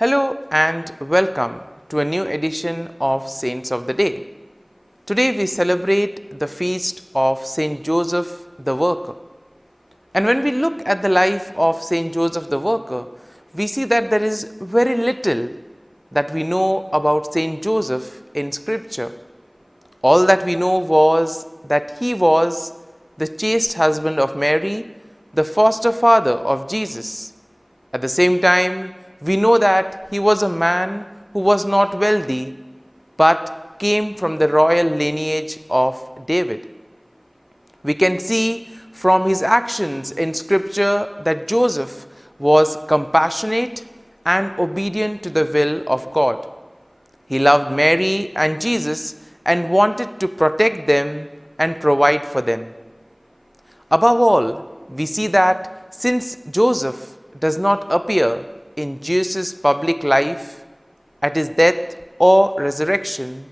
Hello and welcome to a new edition of Saints of the Day. Today we celebrate the feast of Saint Joseph the Worker. And when we look at the life of Saint Joseph the Worker, we see that there is very little that we know about Saint Joseph in Scripture. All that we know was that he was the chaste husband of Mary, the foster father of Jesus. At the same time, we know that he was a man who was not wealthy but came from the royal lineage of David. We can see from his actions in Scripture that Joseph was compassionate and obedient to the will of God. He loved Mary and Jesus and wanted to protect them and provide for them. Above all, we see that since Joseph does not appear in Jesus' public life at his death or resurrection,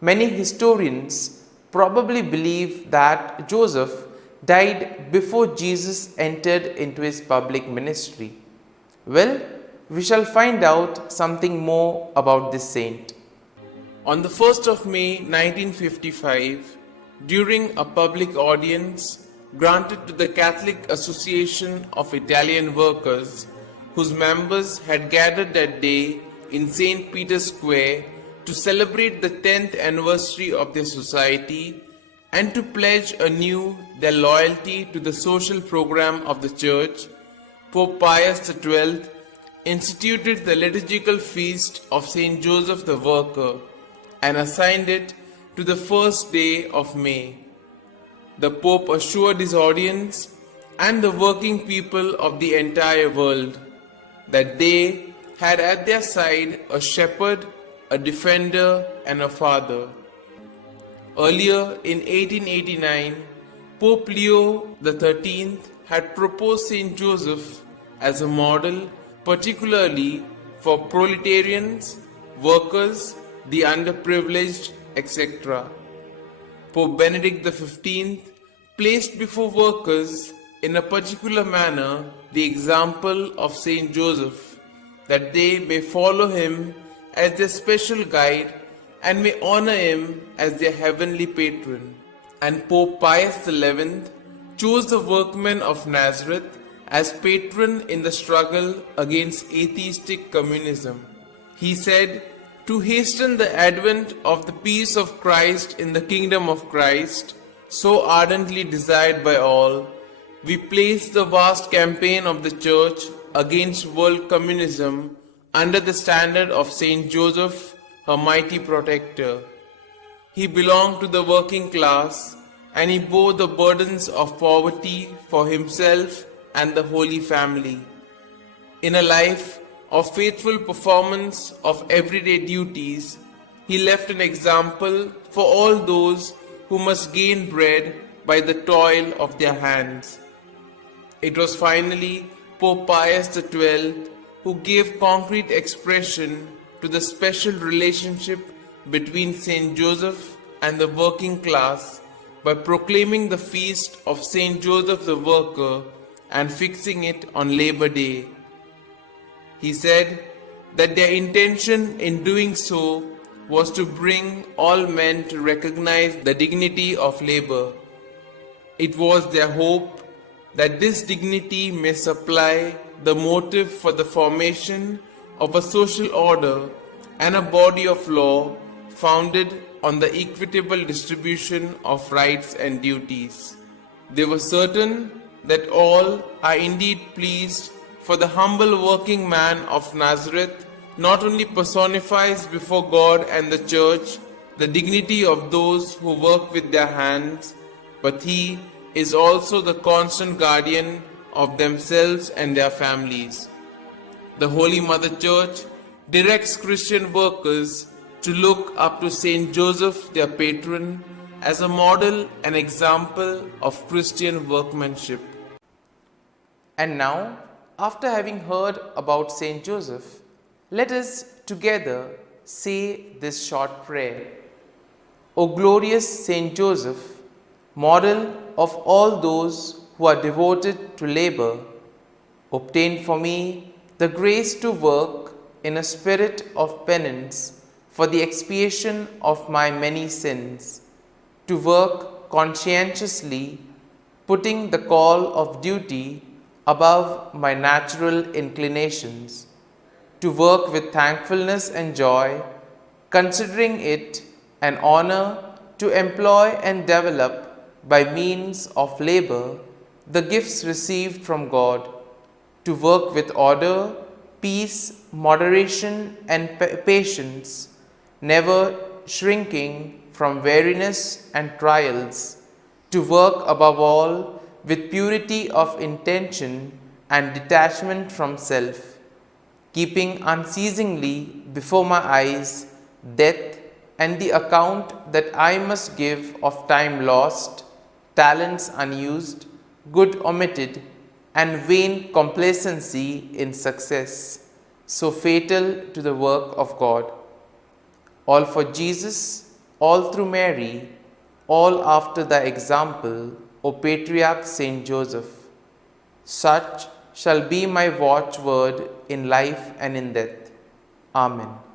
many historians probably believe that Joseph died before Jesus entered into his public ministry. Well, we shall find out something more about this saint. On the 1st of May 1955, during a public audience granted to the Catholic Association of Italian Workers, whose members had gathered that day in St. Peter's Square to celebrate the 10th anniversary of their society and to pledge anew their loyalty to the social program of the Church, Pope Pius XII instituted the liturgical feast of St. Joseph the Worker and assigned it to the first day of May. The Pope assured his audience and the working people of the entire world that they had at their side a shepherd, a defender, and a father. Earlier in 1889, Pope Leo XIII had proposed Saint Joseph as a model, particularly for proletarians, workers, the underprivileged, etc. Pope Benedict XV placed before workers in a particular manner the example of Saint Joseph, that they may follow him as their special guide and may honor him as their heavenly patron. And Pope Pius XI chose the workmen of Nazareth as patron in the struggle against atheistic communism. He said, "To hasten the advent of the peace of Christ in the kingdom of Christ, so ardently desired by all, we place the vast campaign of the Church against world communism under the standard of Saint Joseph, her mighty protector. He belonged to the working class and he bore the burdens of poverty for himself and the Holy Family. In a life of faithful performance of everyday duties, he left an example for all those who must gain bread by the toil of their hands." It was finally Pope Pius XII who gave concrete expression to the special relationship between Saint Joseph and the working class by proclaiming the feast of Saint Joseph the Worker and fixing it on Labor Day. He said that their intention in doing so was to bring all men to recognize the dignity of labor. It was their hope that this dignity may supply the motive for the formation of a social order and a body of law founded on the equitable distribution of rights and duties. They were certain that all are indeed pleased, for the humble working man of Nazareth not only personifies before God and the Church the dignity of those who work with their hands, but he is also the constant guardian of themselves and their families. The Holy Mother Church directs Christian workers to look up to Saint Joseph, their patron, as a model and example of Christian workmanship. And now, after having heard about Saint Joseph, let us together say this short prayer. O glorious Saint Joseph, model of all those who are devoted to labor, obtain for me the grace to work in a spirit of penance for the expiation of my many sins, to work conscientiously, putting the call of duty above my natural inclinations, to work with thankfulness and joy, considering it an honor to employ and develop by means of labor the gifts received from God, to work with order, peace, moderation, and patience, never shrinking from weariness and trials, to work above all with purity of intention and detachment from self, keeping unceasingly before my eyes death and the account that I must give of time lost, talents unused, good omitted, and vain complacency in success, so fatal to the work of God. All for Jesus, all through Mary, all after thy example, O Patriarch Saint Joseph. Such shall be my watchword in life and in death. Amen.